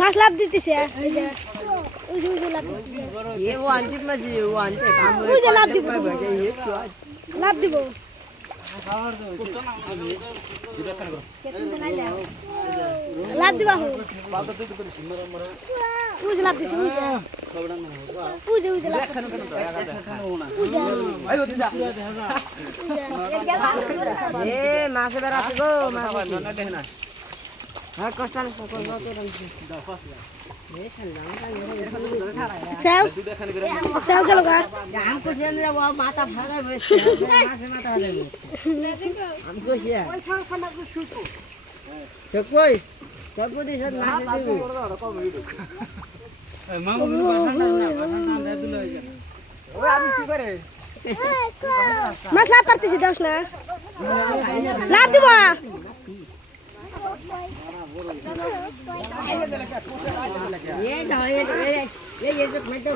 মাছ লাভ দিতেছে লাভ দিব লাভ দিব লাভ দিবা উজে লাভ দিছে উজে উজে লাভ এ মাছ বের আছে গো মাছ না হ্যাঁ কষ্ট না চাও চাও গেল গা हमको से ने वो माथा फाड़ा बसते मासे माथा फाड़ा हमको से सकoi सब दिस मासे देबो मामू बाठा दे दिलो ओ আমি কি করে মাছ লাভ করতেছি দাও না লাভ দিব ये जो मैं तो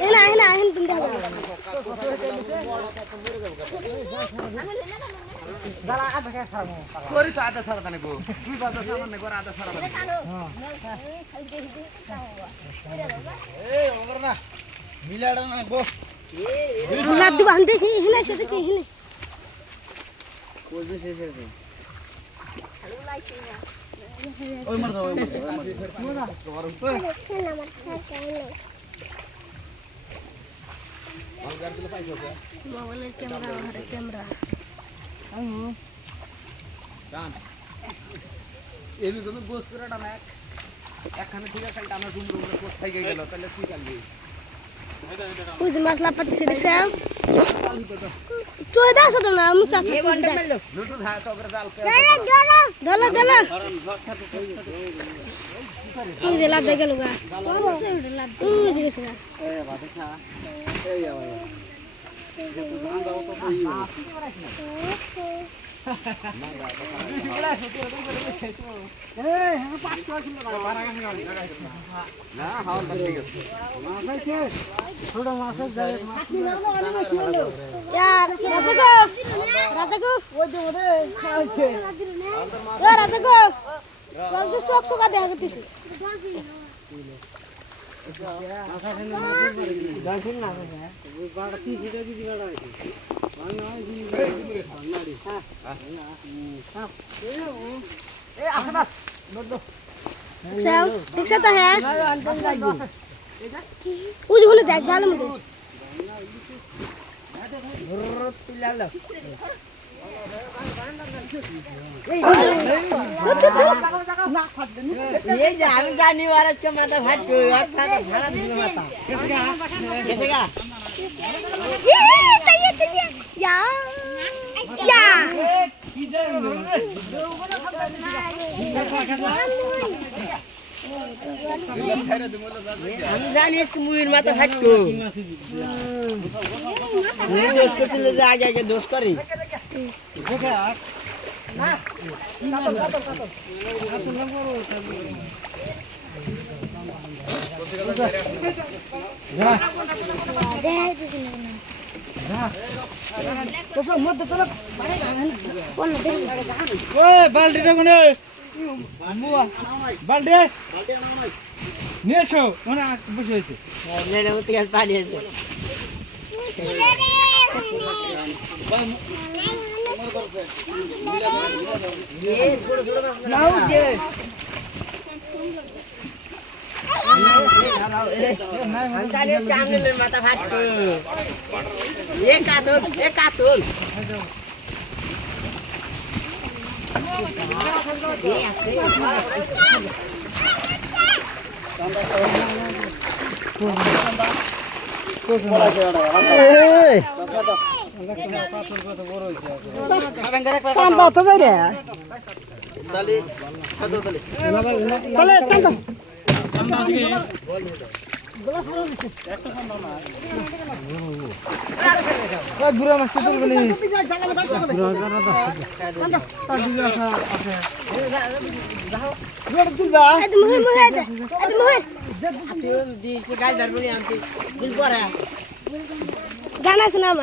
हेना हेन तुम देखो जरा आधा के सामो कोरी तो आधा सारा तने को दुई बात सामान ने गोरा आधा सारा ए ओगर ना मिलाडा ना गो लाभ দিব हम देखी हेना से देखी हेना कोई भी से ओय मर जाओ मोबाइल कैमरा हरे कैमरा কান এবি তুমি গোস করে না একখানে ঠিক আছে আমরা রুম গোস খাই গেল তাহলে কি করবি उज मसला पत्ती से देख से चोदा सतो ना मुचा ये बंद कर लो लुटू था तो अगर दाल पे दला दला उज लाभ दे गेलुगा उज गेसगा ए बात अच्छा ए या भाई जे तू जान जाओ तो कोई ना हां ठीक है थोड़ा मास जाए यार राजा को वो जो रे खाए छे राजा को जल्दी सोक सोका दे गतिस दासिन ना है वो बाड़ती छेड़े भी दिवाड़ा है ए आसना नोट दो चाव देख सकता है उज होने देख जाल में पिलाला ये जानी वारस के माता फाट भाड़ा दिन माता कैसे का ये तैयार या हम जाने इसके मुंह माता फाट को दोस्त को ले जा आगे दोस्त करी বালতিটা কোনে বালতি নিয়ে এসো মানে বসে হয়েছে লেডের মধ্যে গেছে পানি আছে মাথা ফাটতো এ কাতল গুড়া মাছ তুলবে নি গান আছে না আমার